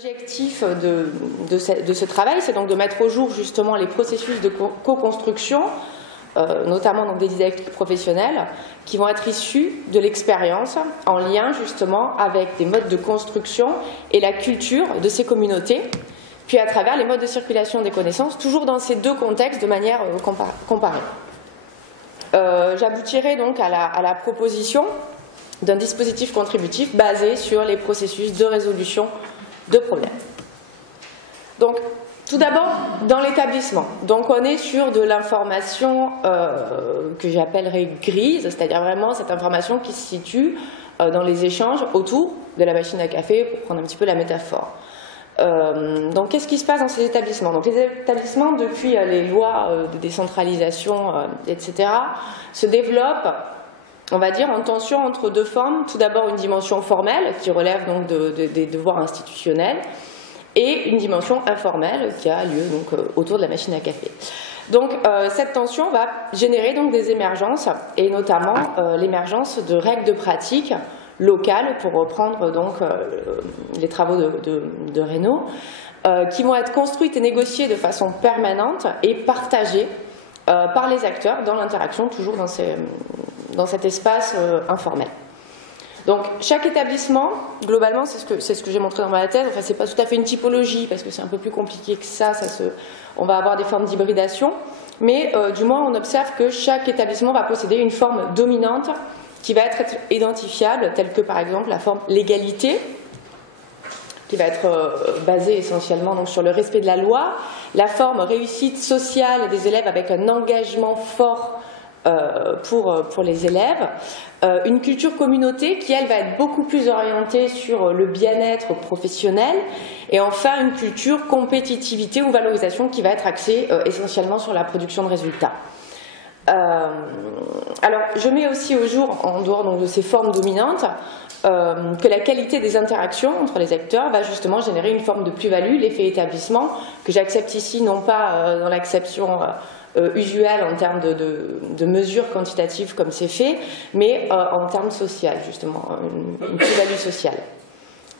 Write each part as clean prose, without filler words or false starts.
L'objectif de ce travail, c'est donc de mettre au jour justement les processus de co-construction, notamment donc des didactiques professionnelles, qui vont être issus de l'expérience, en lien justement avec des modes de construction et la culture de ces communautés, puis à travers les modes de circulation des connaissances, toujours dans ces deux contextes de manière comparée. J'aboutirai donc à la proposition d'un dispositif contributif basé sur les processus de résolution de problèmes. Donc, tout d'abord, dans l'établissement. Donc, on est sur de l'information que j'appellerais grise, c'est-à-dire vraiment cette information qui se situe dans les échanges autour de la machine à café, pour prendre un petit peu la métaphore. Donc, qu'est-ce qui se passe dans ces établissements? Donc, les établissements, depuis les lois de décentralisation, etc., se développent, on va dire, en tension entre deux formes. Tout d'abord, une dimension formelle, qui relève donc des devoirs institutionnels, et une dimension informelle qui a lieu donc autour de la machine à café. Donc, cette tension va générer donc des émergences, et notamment l'émergence de règles de pratique locales, pour reprendre donc les travaux de Reynaud, qui vont être construites et négociées de façon permanente et partagées par les acteurs dans l'interaction, toujours dans cet espace informel. Donc, chaque établissement, globalement, c'est ce que j'ai montré dans ma thèse. Enfin, c'est pas tout à fait une typologie, parce que c'est un peu plus compliqué que ça. On va avoir des formes d'hybridation, mais du moins, on observe que chaque établissement va posséder une forme dominante qui va être identifiable, telle que par exemple la forme l'égalité, qui va être basée essentiellement donc, sur le respect de la loi, la forme réussite sociale des élèves avec un engagement fort pour les élèves, une culture communauté qui, elle, va être beaucoup plus orientée sur le bien-être professionnel, et enfin une culture compétitivité ou valorisation qui va être axée essentiellement sur la production de résultats. Alors, je mets aussi au jour, en dehors donc, de ces formes dominantes, que la qualité des interactions entre les acteurs va justement générer une forme de plus-value, l'effet établissement, que j'accepte ici non pas dans l'acception usuelle en termes de mesures quantitatives comme c'est fait, mais en termes social, justement, une plus-value sociale.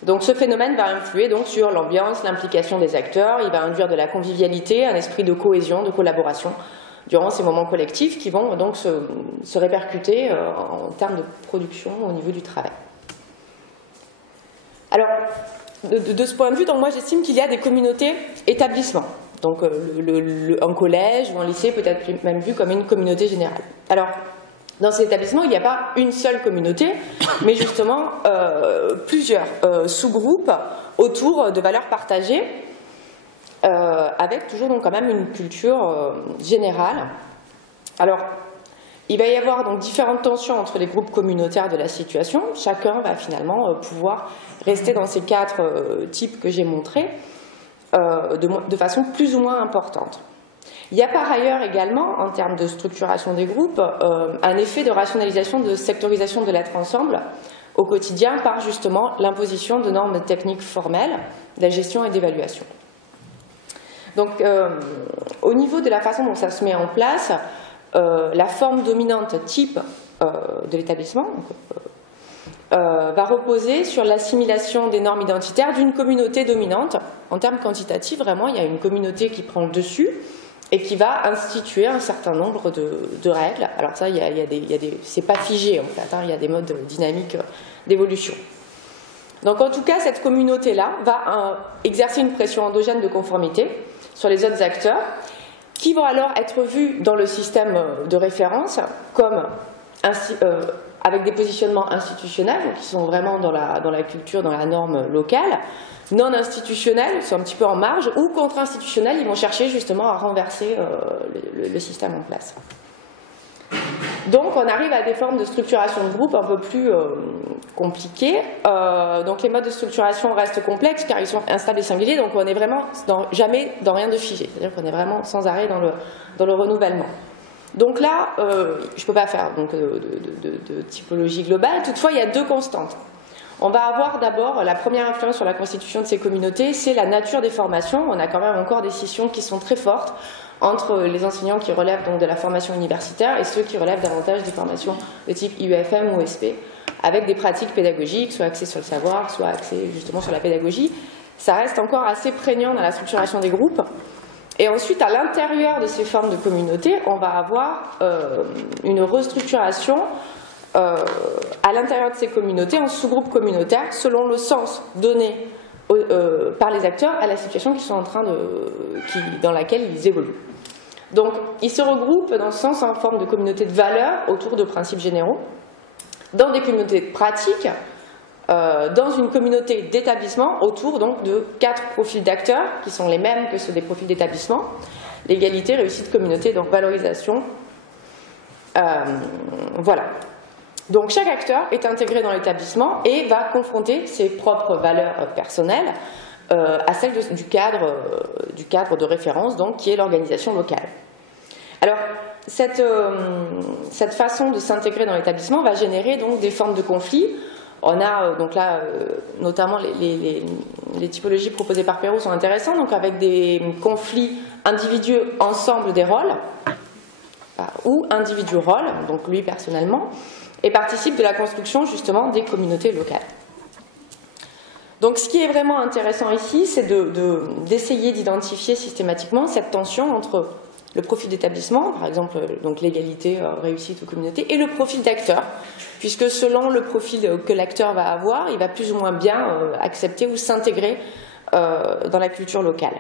Donc ce phénomène va influer donc sur l'ambiance, l'implication des acteurs, il va induire de la convivialité, un esprit de cohésion, de collaboration, durant ces moments collectifs qui vont donc se répercuter en termes de production au niveau du travail. Alors, de ce point de vue, donc moi j'estime qu'il y a des communautés établissements. Donc un collège ou un lycée peut être même vu comme une communauté générale. Alors, dans ces établissements, il n'y a pas une seule communauté, mais justement plusieurs sous-groupes autour de valeurs partagées, avec toujours donc quand même une culture générale. Alors, il va y avoir donc différentes tensions entre les groupes communautaires de la situation. Chacun va finalement pouvoir rester dans ces quatre types que j'ai montrés de façon plus ou moins importante. Il y a par ailleurs également, en termes de structuration des groupes, un effet de rationalisation, de sectorisation de l'être ensemble au quotidien par justement l'imposition de normes techniques formelles, de la gestion et d'évaluation. Donc, au niveau de la façon dont ça se met en place, la forme dominante type de l'établissement va reposer sur l'assimilation des normes identitaires d'une communauté dominante. En termes quantitatifs, vraiment, il y a une communauté qui prend le dessus et qui va instituer un certain nombre de règles. Alors ça, c'est pas figé en fait, hein, il y a des modes dynamiques d'évolution. Donc en tout cas, cette communauté-là va exercer une pression endogène de conformité sur les autres acteurs, qui vont alors être vus dans le système de référence comme avec des positionnements institutionnels, donc qui sont vraiment dans la culture, dans la norme locale, non institutionnels, sont un petit peu en marge, ou contre-institutionnels, ils vont chercher justement à renverser le système en place. Donc on arrive à des formes de structuration de groupe un peu plus compliquées. Donc les modes de structuration restent complexes car ils sont instables et singuliers, donc on n'est vraiment jamais dans rien de figé, c'est-à-dire qu'on est vraiment sans arrêt dans le renouvellement. Donc là, je ne peux pas faire donc, de typologie globale, toutefois il y a deux constantes. On va avoir d'abord la première influence sur la constitution de ces communautés, c'est la nature des formations. On a quand même encore des scissions qui sont très fortes entre les enseignants qui relèvent donc de la formation universitaire et ceux qui relèvent davantage des formations de type IUFM ou SP, avec des pratiques pédagogiques, soit axées sur le savoir, soit axées justement sur la pédagogie, ça reste encore assez prégnant dans la structuration des groupes. Et ensuite, à l'intérieur de ces formes de communauté, on va avoir une restructuration à l'intérieur de ces communautés en sous-groupes communautaires selon le sens donné par les acteurs à la situation qu'ils sont en train dans laquelle ils évoluent. Donc, ils se regroupent dans ce sens en forme de communauté de valeurs autour de principes généraux, dans des communautés de pratiques, dans une communauté d'établissement autour donc de 4 profils d'acteurs qui sont les mêmes que ceux des profils d'établissement: l'égalité, réussite, communauté, donc valorisation. Voilà. Donc chaque acteur est intégré dans l'établissement et va confronter ses propres valeurs personnelles à celles du cadre de référence, donc, qui est l'organisation locale. Alors, cette façon de s'intégrer dans l'établissement va générer donc des formes de conflits. On a donc là, notamment les typologies proposées par Perrault sont intéressantes, donc avec des conflits individus ensemble des rôles, ou individu-rôle, donc lui personnellement, et participe de la construction justement des communautés locales. Donc ce qui est vraiment intéressant ici, c'est d'essayer d'identifier systématiquement cette tension entre le profil d'établissement, par exemple donc l'égalité, réussite ou communauté, et le profil d'acteur, puisque selon le profil que l'acteur va avoir, il va plus ou moins bien accepter ou s'intégrer dans la culture locale.